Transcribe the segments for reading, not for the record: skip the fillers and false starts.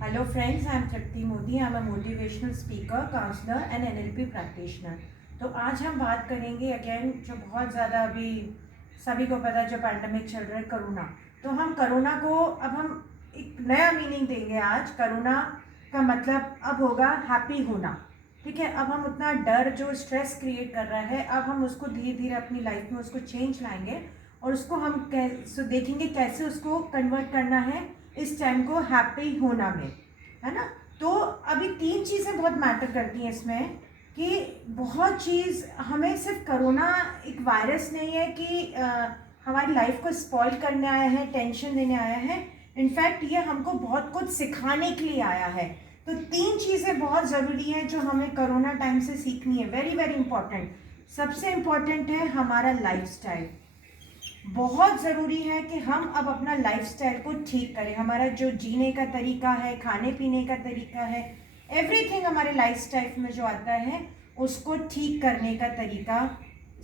Hello friends, I am Tripti Modi. I am a motivational speaker, counselor and NLP practitioner. तो आज हम बात करेंगे अगेन जो बहुत ज़्यादा अभी सभी को पता है जो पैंडमिक चल रहा है कोरोना। तो हम कोरोना को अब हम एक नया मीनिंग देंगे आज। कोरोना का मतलब अब होगा हैप्पी होना। ठीक है, अब हम उतना डर जो स्ट्रेस क्रिएट कर रहा है अब हम उसको धीरे धीरे अपनी लाइफ में उसको चेंज लाएंगे और उसको हम देखेंगे कैसे उसको कन्वर्ट करना है इस टाइम को हैप्पी होना में, है ना। तो अभी तीन चीज़ें बहुत मैटर करती हैं इसमें कि बहुत चीज़ हमें सिर्फ कोरोना एक वायरस नहीं है कि हमारी लाइफ को स्पॉइल करने आया है, टेंशन देने आया है। इनफैक्ट ये हमको बहुत कुछ सिखाने के लिए आया है। तो तीन चीज़ें बहुत ज़रूरी हैं जो हमें कोरोना टाइम से सीखनी है, वेरी वेरी इंपॉर्टेंट। सबसे इम्पॉर्टेंट है हमारा लाइफस्टाइल। बहुत ज़रूरी है कि हम अब अपना लाइफस्टाइल को ठीक करें। हमारा जो जीने का तरीका है, खाने पीने का तरीका है, एवरीथिंग हमारे लाइफस्टाइल में जो आता है उसको ठीक करने का तरीका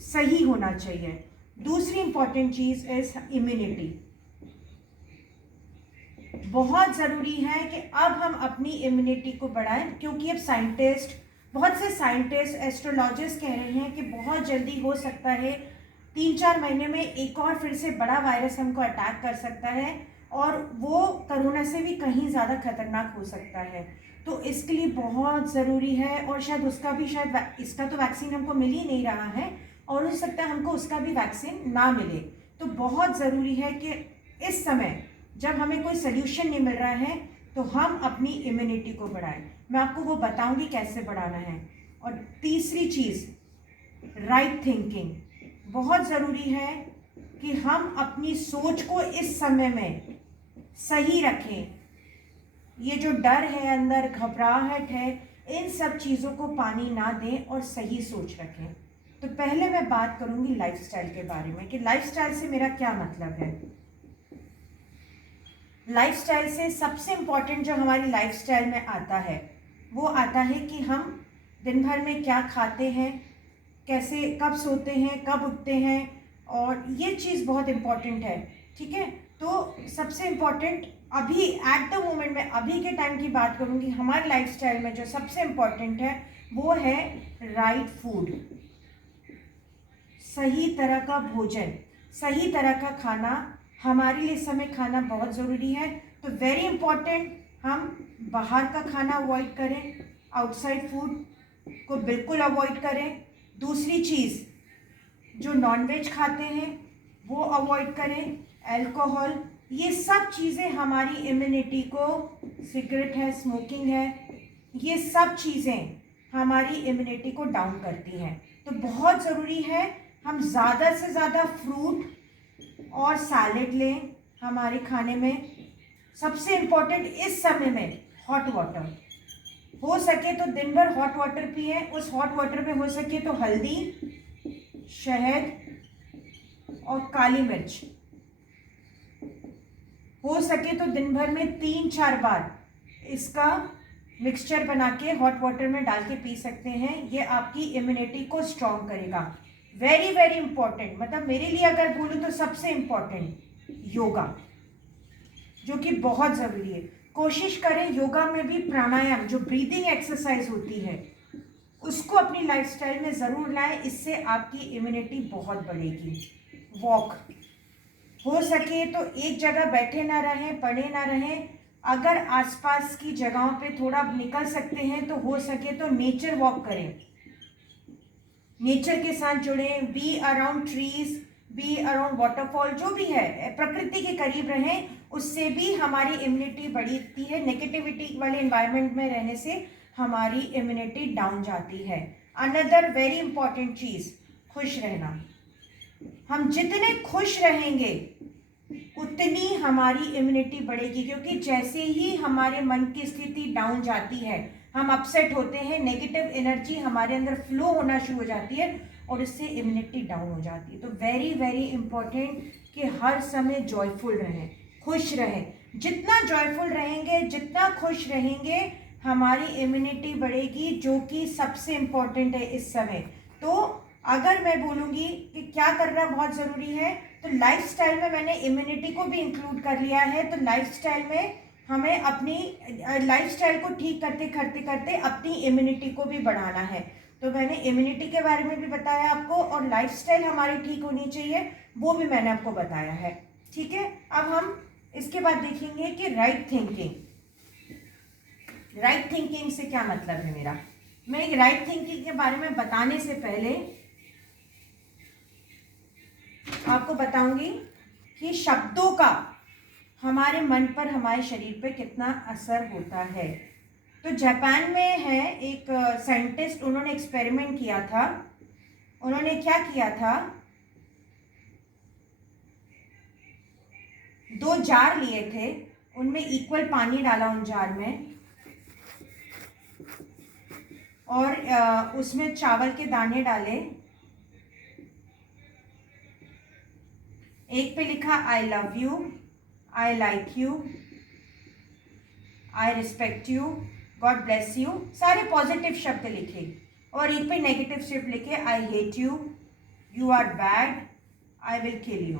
सही होना चाहिए। दूसरी इंपॉर्टेंट चीज़ इज इम्यूनिटी। बहुत ज़रूरी है कि अब हम अपनी इम्यूनिटी को बढ़ाएं क्योंकि अब बहुत से साइंटिस्ट एस्ट्रोलॉजिस्ट कह रहे हैं कि बहुत जल्दी हो सकता है 3-4 महीने में एक और फिर से बड़ा वायरस हमको अटैक कर सकता है और वो कोरोना से भी कहीं ज़्यादा खतरनाक हो सकता है। तो इसके लिए बहुत ज़रूरी है और शायद इसका तो वैक्सीन हमको मिल ही नहीं रहा है और हो सकता है हमको उसका भी वैक्सीन ना मिले। तो बहुत ज़रूरी है कि इस समय जब हमें कोई सोल्यूशन नहीं मिल रहा है तो हम अपनी इम्यूनिटी को बढ़ाएं। मैं आपको वो बताऊंगी कैसे बढ़ाना है। और तीसरी चीज़ राइट थिंकिंग। बहुत ज़रूरी है कि हम अपनी सोच को इस समय में सही रखें। ये जो डर है, अंदर घबराहट है, इन सब चीज़ों को पानी ना दें और सही सोच रखें। तो पहले मैं बात करूंगी लाइफस्टाइल के बारे में कि लाइफस्टाइल से मेरा क्या मतलब है। लाइफस्टाइल से सबसे इम्पॉर्टेंट जो हमारी लाइफस्टाइल में आता है वो आता है कि हम दिन भर में क्या खाते हैं, कैसे, कब सोते हैं, कब उठते हैं, और ये चीज़ बहुत इम्पॉर्टेंट है। ठीक है, तो सबसे इम्पॉर्टेंट अभी एट द मोमेंट में अभी के टाइम की बात करूँगी, हमारे लाइफस्टाइल में जो सबसे इम्पॉर्टेंट है वो है राइट फूड। सही तरह का भोजन, सही तरह का खाना हमारे लिए समय खाना बहुत ज़रूरी है। तो वेरी इम्पॉर्टेंट हम बाहर का खाना अवॉइड करें, आउटसाइड फूड को बिल्कुल अवॉइड करें। दूसरी चीज़ जो नॉनवेज खाते हैं वो अवॉइड करें, अल्कोहल, ये सब चीज़ें हमारी इम्यूनिटी को, सिगरेट है, स्मोकिंग है, ये सब चीज़ें हमारी इम्यूनिटी को डाउन करती हैं। तो बहुत ज़रूरी है हम ज़्यादा से ज़्यादा फ्रूट और सैलेड लें हमारे खाने में। सबसे इम्पोर्टेंट इस समय में हॉट वाटर, हो सके तो दिन भर हॉट वाटर पिए। उस हॉट वाटर में हो सके तो हल्दी, शहद और काली मिर्च, हो सके तो दिन भर में 3-4 बार इसका मिक्सचर बना के हॉट वाटर में डाल के पी सकते हैं। ये आपकी इम्यूनिटी को स्ट्रॉन्ग करेगा। वेरी वेरी इंपॉर्टेंट, मतलब मेरे लिए अगर बोलूँ तो सबसे इम्पॉर्टेंट योगा, जो कि बहुत ज़रूरी है। कोशिश करें योगा में भी प्राणायाम, जो ब्रीदिंग एक्सरसाइज होती है, उसको अपनी लाइफस्टाइल में ज़रूर लाएं। इससे आपकी इम्यूनिटी बहुत बढ़ेगी। वॉक, हो सके तो एक जगह बैठे ना रहें, पड़े ना रहें। अगर आसपास की जगहों पे थोड़ा निकल सकते हैं तो हो सके तो नेचर वॉक करें, नेचर के साथ जुड़ें, be around trees, be around waterfall, जो भी है प्रकृति के करीब रहें। उससे भी हमारी इम्यूनिटी बढ़ती है। नेगेटिविटी वाले एनवायरनमेंट में रहने से हमारी इम्यूनिटी डाउन जाती है। अनदर वेरी इंपॉर्टेंट चीज़, खुश रहना। हम जितने खुश रहेंगे उतनी हमारी इम्यूनिटी बढ़ेगी, क्योंकि जैसे ही हमारे मन की स्थिति डाउन जाती है, हम अपसेट होते हैं, नेगेटिव एनर्जी हमारे अंदर फ्लो होना शुरू हो जाती है और इससे इम्यूनिटी डाउन हो जाती है। तो वेरी वेरी इंपॉर्टेंट कि हर समय जॉयफुल रहें, खुश रहें। जितना जॉयफुल रहेंगे, जितना खुश रहेंगे, हमारी इम्यूनिटी बढ़ेगी, जो कि सबसे इम्पॉर्टेंट है इस समय। तो अगर मैं बोलूँगी कि क्या करना बहुत ज़रूरी है, तो लाइफस्टाइल में मैंने इम्यूनिटी को भी इंक्लूड कर लिया है। तो लाइफस्टाइल में हमें अपनी लाइफस्टाइल को ठीक करते करते करते अपनी इम्यूनिटी को भी बढ़ाना है। तो मैंने इम्यूनिटी के बारे में भी बताया आपको, और लाइफस्टाइल हमारी ठीक होनी चाहिए वो भी मैंने आपको बताया है। ठीक है, अब हम इसके बाद देखेंगे कि राइट थिंकिंग। राइट थिंकिंग से क्या मतलब है मेरा। मैं राइट थिंकिंग के बारे में बताने से पहले आपको बताऊंगी कि शब्दों का हमारे मन पर, हमारे शरीर पर कितना असर होता है। तो जापान में है एक साइंटिस्ट, उन्होंने एक्सपेरिमेंट किया था। उन्होंने क्या किया था, 2 जार लिए थे, उनमें इक्वल पानी डाला उन जार में, और उसमें चावल के दाने डाले। एक पे लिखा I love you, I like you, I respect you, God bless you, सारे पॉजिटिव शब्द लिखे। और एक पे नेगेटिव शब्द लिखे, I hate you, you are bad, I will kill you.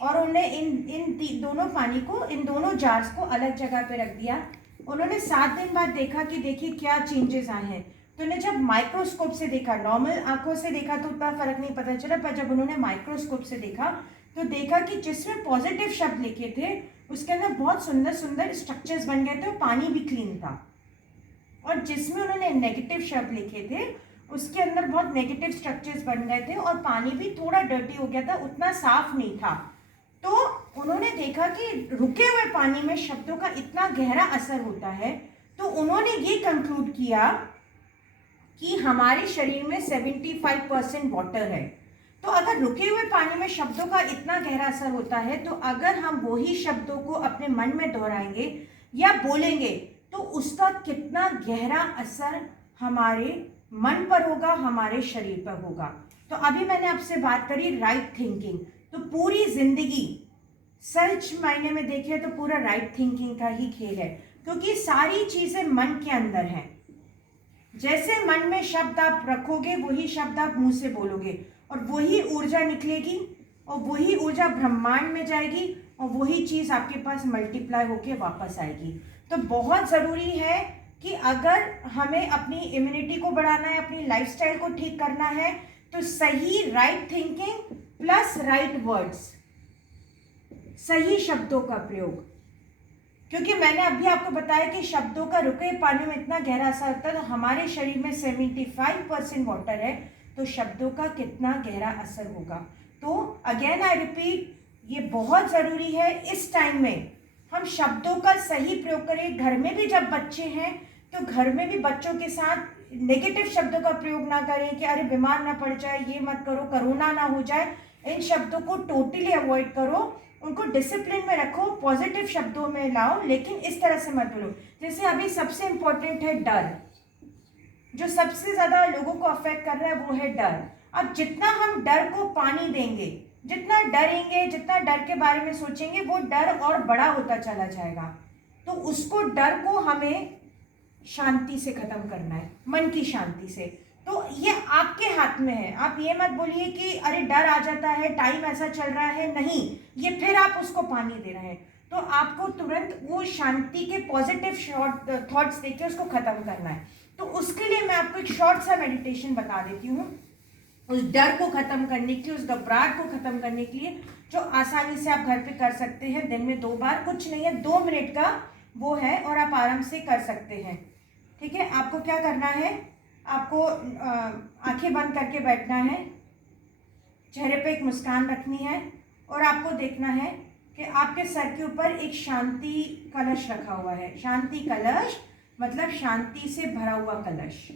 और उन्होंने इन दोनों पानी को, इन दोनों जार्स को अलग जगह पे रख दिया। उन्होंने 7 दिन बाद देखा कि देखिए क्या चेंजेस आए हैं। तो उन्हें जब माइक्रोस्कोप से देखा, नॉर्मल आंखों से देखा तो उतना फर्क नहीं पता चला, पर जब उन्होंने माइक्रोस्कोप से देखा तो देखा कि जिसमें पॉजिटिव शब्द लिखे थे उसके अंदर बहुत सुंदर सुंदर स्ट्रक्चर्स बन गए थे और पानी भी क्लीन था। और जिसमें उन्होंने नेगेटिव शब्द लिखे थे उसके अंदर बहुत नेगेटिव स्ट्रक्चर्स बन गए थे और पानी भी थोड़ा डर्टी हो गया था, उतना साफ नहीं था। तो उन्होंने देखा कि रुके हुए पानी में शब्दों का इतना गहरा असर होता है। तो उन्होंने ये कंक्लूड किया कि हमारे शरीर में 75% वाटर है। तो अगर रुके हुए पानी में शब्दों का इतना गहरा असर होता है, तो अगर हम वही शब्दों को अपने मन में दोहराएंगे या बोलेंगे तो उसका कितना गहरा असर हमारे मन पर होगा, हमारे शरीर पर होगा। तो अभी मैंने आपसे बात करी राइट थिंकिंग। तो पूरी जिंदगी सच मायने में देखें तो पूरा राइट थिंकिंग का ही खेल है, क्योंकि सारी चीजें मन के अंदर हैं। जैसे मन में शब्द आप रखोगे वही शब्द आप मुंह से बोलोगे, और वही ऊर्जा निकलेगी और वही ऊर्जा ब्रह्मांड में जाएगी और वही चीज आपके पास मल्टीप्लाई होके वापस आएगी। तो बहुत जरूरी है कि अगर हमें अपनी इम्यूनिटी को बढ़ाना है, अपनी लाइफस्टाइल को ठीक करना है, तो सही right thinking plus right words, सही शब्दों का प्रयोग। क्योंकि मैंने अभी आपको बताया कि शब्दों का रुके पानी में इतना गहरा असर होता है। तो हमारे शरीर में 75% वाटर है, तो शब्दों का कितना गहरा असर होगा। तो अगेन आई रिपीट, ये बहुत जरूरी है इस टाइम में हम शब्दों का सही प्रयोग करें। घर में भी जब बच्चे हैं तो घर में भी बच्चों के साथ नेगेटिव शब्दों का प्रयोग ना करें कि अरे बीमार ना पड़ जाए, ये मत करो, कोरोना ना हो जाए। इन शब्दों को टोटली अवॉइड करो, उनको डिसिप्लिन में रखो, पॉजिटिव शब्दों में लाओ, लेकिन इस तरह से मत बोलो। जैसे अभी सबसे इंपॉर्टेंट है डर, जो सबसे ज्यादा लोगों को अफेक्ट कर रहा है वो है डर। अब जितना हम डर को पानी देंगे, जितना डरेंगे, जितना डर के बारे में सोचेंगे, वो डर और बड़ा होता चला जाएगा। तो उसको, डर को हमें शांति से खत्म करना है, मन की शांति से। तो ये आपके हाथ में है। आप ये मत बोलिए कि अरे डर आ जाता है, टाइम ऐसा चल रहा है, नहीं, ये फिर आप उसको पानी दे रहे हैं। तो आपको तुरंत वो शांति के पॉजिटिव शॉर्ट थॉट्स देके उसको खत्म करना है। तो उसके लिए मैं आपको एक शॉर्ट सा मेडिटेशन बता देती हूँ, उस डर को खत्म करने के लिए, उस घबराहट को खत्म करने के लिए, जो आसानी से आप घर पे कर सकते हैं। दिन में 2 बार, कुछ नहीं है, 2 मिनट का वो है और आप आराम से कर सकते हैं। ठीक है, आपको क्या करना है, आपको आंखें बंद करके बैठना है, चेहरे पे एक मुस्कान रखनी है और आपको देखना है कि आपके सर के ऊपर एक शांति कलश रखा हुआ है। शांति कलश मतलब शांति से भरा हुआ कलश,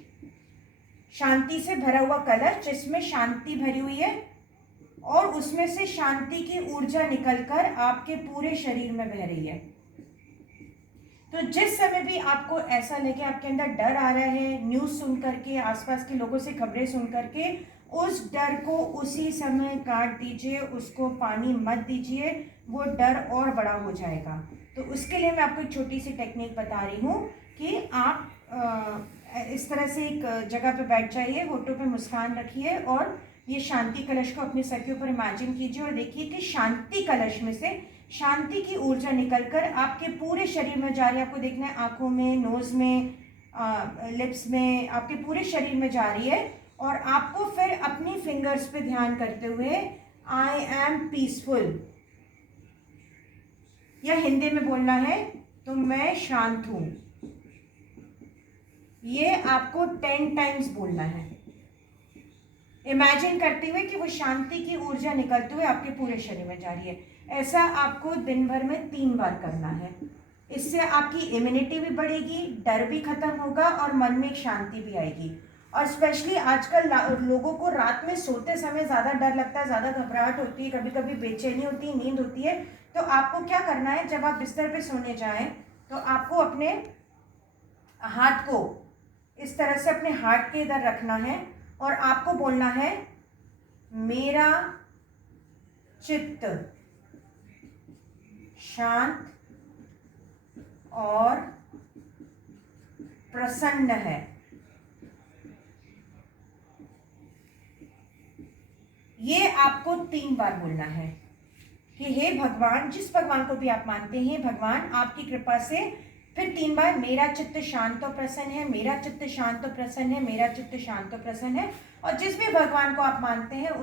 शांति से भरा हुआ कलश जिसमें शांति भरी हुई है और उसमें से शांति की ऊर्जा निकलकर आपके पूरे शरीर में बह रही है। तो जिस समय भी आपको ऐसा लगे आपके अंदर डर आ रहा है, न्यूज़ सुन करके, आसपास के लोगों से खबरें सुन करके, उस डर को उसी समय काट दीजिए, उसको पानी मत दीजिए, वो डर और बड़ा हो जाएगा। तो उसके लिए मैं आपको एक छोटी सी टेक्निक बता रही हूँ कि आप इस तरह से एक जगह पे बैठ जाइए, होठों पे मुस्कान रखिए और ये शांति कलश को अपने सर के ऊपर इमेजिन कीजिए और देखिए कि शांति कलश में से शांति की ऊर्जा निकलकर आपके पूरे शरीर में जा रही है। आपको देखना है आंखों में, नोज में, लिप्स में, आपके पूरे शरीर में जा रही है। और आपको फिर अपनी फिंगर्स पे ध्यान करते हुए आई एम पीसफुल, या हिंदी में बोलना है तो मैं शांत हूं। ये आपको 10 टाइम्स बोलना है, इमेजिन करते हुए कि वो शांति की ऊर्जा निकलते हुए आपके पूरे शरीर में जा रही है। ऐसा आपको दिन भर में 3 बार करना है। इससे आपकी इम्यूनिटी भी बढ़ेगी, डर भी खत्म होगा और मन में एक शांति भी आएगी। और स्पेशली आजकल लोगों को रात में सोते समय ज़्यादा डर लगता है, ज़्यादा घबराहट होती है, कभी कभी बेचैनी होती है, नींद होती है। तो आपको क्या करना है, जब आप बिस्तर पे सोने जाएं तो आपको अपने हाथ को इस तरह से अपने हार्ट के इधर रखना है और आपको बोलना है मेरा चित्त शांत और प्रसन्न है। ये आपको 3 बार बोलना है कि हे भगवान, जिस भगवान को भी आप मानते हैं, भगवान आपकी कृपा से, फिर 3 बार मेरा चित्त शांत और प्रसन्न है, मेरा चित्त शांत और प्रसन्न है, मेरा चित्त शांत और प्रसन्न है। और जिस भी भगवान को आप मानते हैं उस